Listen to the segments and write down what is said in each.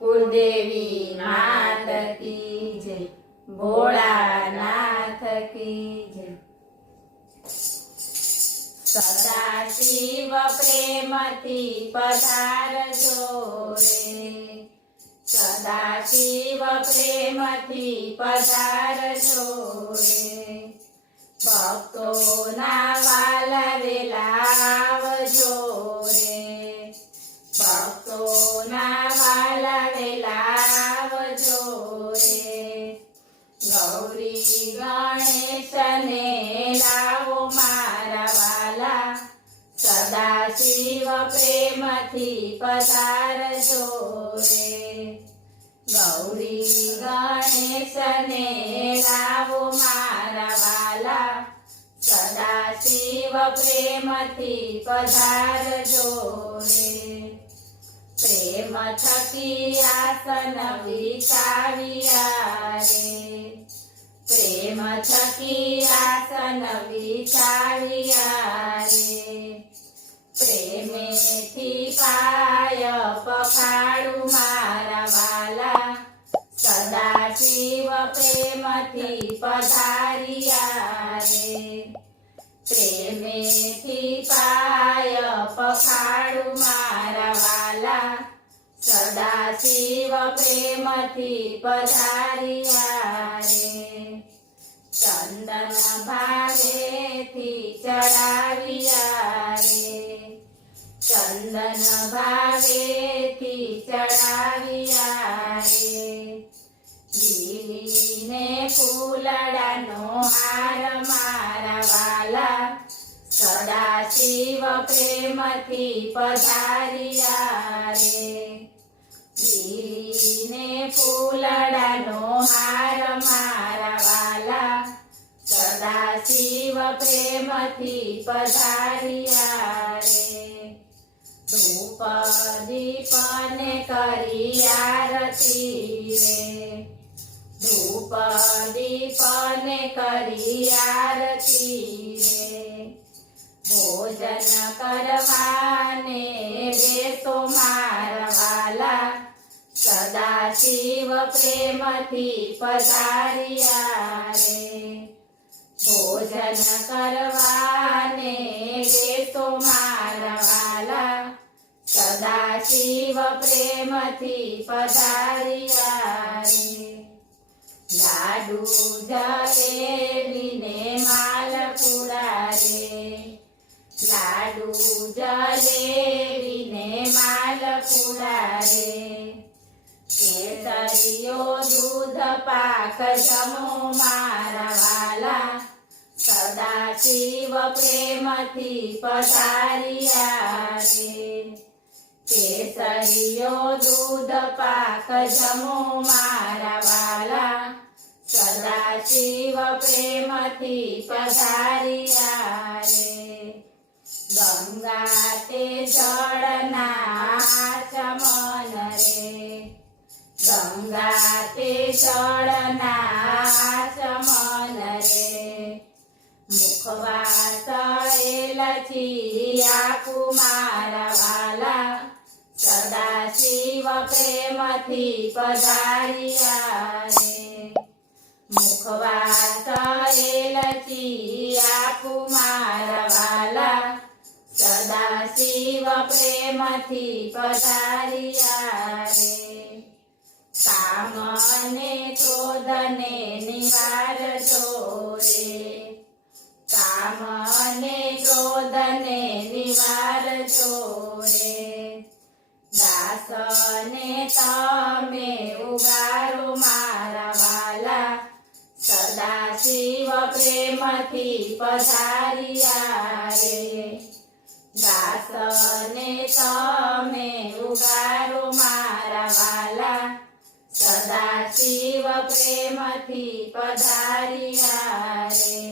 कुलदेवी मात की जय, भोळानाथ की जय। सदाशिव प्रेमथी पधारजो रे, सदाशिव प्रेमथी पधारजो रे। भक्तोना वाला वेलावजो रे, भक्तोना वाला वेलावजो रे। गौरी गणेश ने लावो मारा वाला, सदाशिव प्रेमथी पधारजो रे। गौरी गणेश ने लावो मारा वाला, सदाशिव प्रेमथी पधारजो रे। प्रेम थकी आसन विछाविया रे, प्रेम थकी आसन विछाविया रे। प्रेमेथी पाय पखाडू मारा वाला, सदाशिव प्रेमथी पधारिया रे। प्रेमेथी पाय पखाडू मारा वाला, सदाशिव प्रेमथी पधारिया रे। चंदन भावेथी चढ़ाविया रे, चंदन भावेथी चढ़ाविया रे। લીલીને ફૂલડાનો હાર મારા વાલા, સદાશિવ પ્રેમથી પધારિયા રે। લીલીને ફૂલડાનો હાર મારા વાલા, સદાશિવ પ્રેમથી પધારિયા રે। ધૂપ દીપને કરી આરતી રે, धूप दीपने करी आरती रे। भोजन करवाने बेसो मारा वाला, सदाशिव प्रेमथी पधारिया रे। भोजन करवाने बेसो मारा वाला, सदाशिव प्रेमथी पधारिया रे। लाडू जलेबी ने मालपुड़ा रे, लाडू जलेबी ने मालपुड़ा रे। केसरियो दूध पाक जमो मारा वाला, सदाशिव प्रेमथी पधारिया रे। केसरियो दूध पाक जमो मारा वाला, सदाशिव प्रेमथी पधारिया रे। गंगा ते जळना चमन रे, गंगा ते जळना चमन रे। मुखवास एलची आकू मारा वाला, सदाशिव प्रेमथी पधारिया रे। मुखवास एलची आकू मारा वाला, सदाशिव प्रेमथी पधारिया रे। कामने क्रोधने निवारजो रे, कामने क्रोधने निवारजो रे। दासने तमे उगारो मारा वाला, सदाशिव प्रेमथी पधारिया रे। दासने तमे उगारो मारा वाला, सदाशिव प्रेमथी पधारिया रे।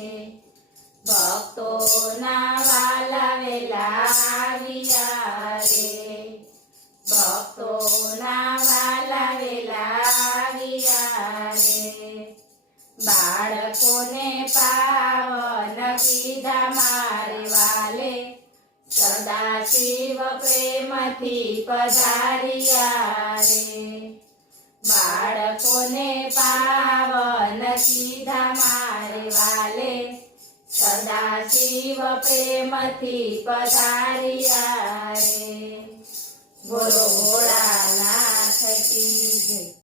भक्तोना वाला वेलाविया रे, भक्तोना वाला वेलाविया रे। बाळकोने पावन कीधा मारे वाले, सदाशिव प्रेमथी पधारिया रे। બાળકોને પાવન કીધા મારે વાલે સદા શિવ પ્રેમથી પધાર્યા રે. બોલો ભોળાનાથ કી જય.